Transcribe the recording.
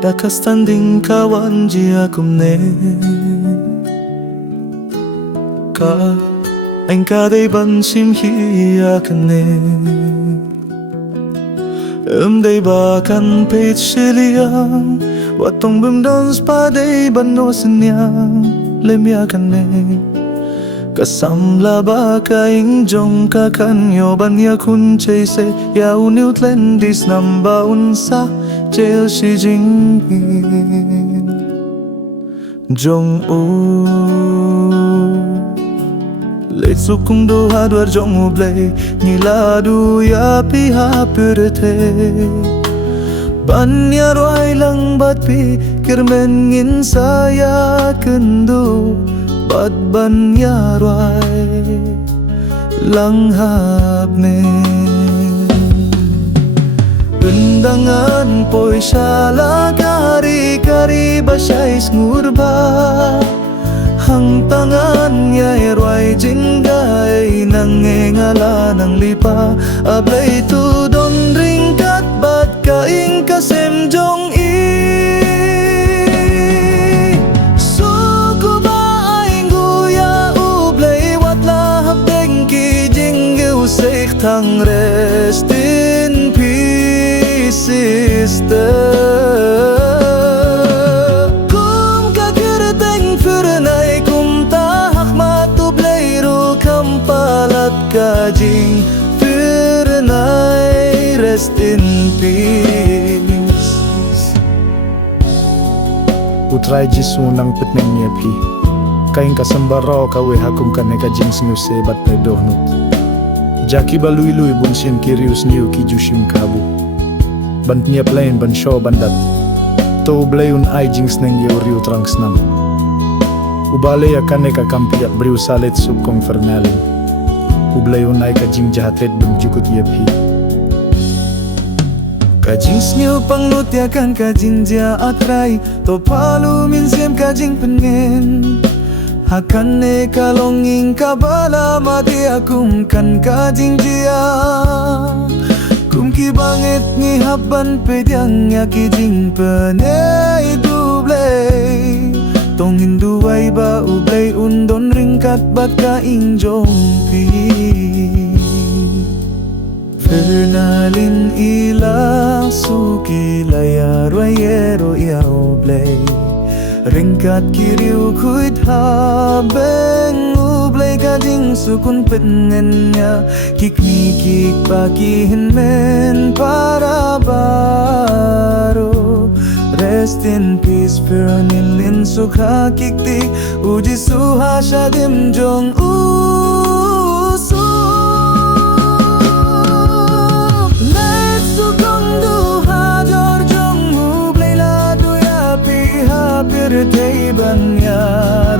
Dakas tanding kawan jia kumne Ka anh ka day ban sim hiya kane day ba kan page siliang Watong bim dons pa day ban no sinyang Lemya kane Kasamla ba kaing jong ka kanyo Banya kun chase Yao new tlendis namba unsa Jail si jinghin Jong u Late sukung do hadwar jong u blay Nila du ya piha pyrete Banya roy lang bat pi Kirmen ngin saya kendo Bat banya roy lang hap ne Undangan po'y sala kari-kari ba siya'y ngurba Hang tangan niya'y roy jinggay Nangengala ng lipa Ablay tudon ringkat bat kaing kasemjong i Suko ba ay nguya ublay Watla habdeng ki jinggiw seik tang rest in peace sister Kum kakirteng furnay kum tahak matublay kampalat kajing furnay rest in peace Utray jisu nang pitneng nyepi Kaing kasambaraw kawe hakum kane kajing snuse bat na dohnut Jaki balui-lui bunsin kirius niu ki jushim kabu Bant niya plain ban show bandat To blayun ay jings neng yau riu trangs nam Ubale ya kane ka kampiat briu salit sub kong fernalin Ublayun ay ka jing jahatet bang jukut yepi Kajing snyo panglutyakan kajing dia atray To palu minsiem kajing pengen Hakan ne kalonging kabala mati akum kan kajing dia Kum ki bangit ngi haban pedyang ya kijing penay dublay Tong hinduay ba ublay undon ringkat bat kaing jongpi Fernalin ilang suki layar wayero ya ublay Ringkat kiriu kuit habeng ublay kajing sukun petngennya Kik ni kik pakihin men para baro Rest in peace Fernalin sukha kiktik Uji suha shadim jong usu Pirtay banyar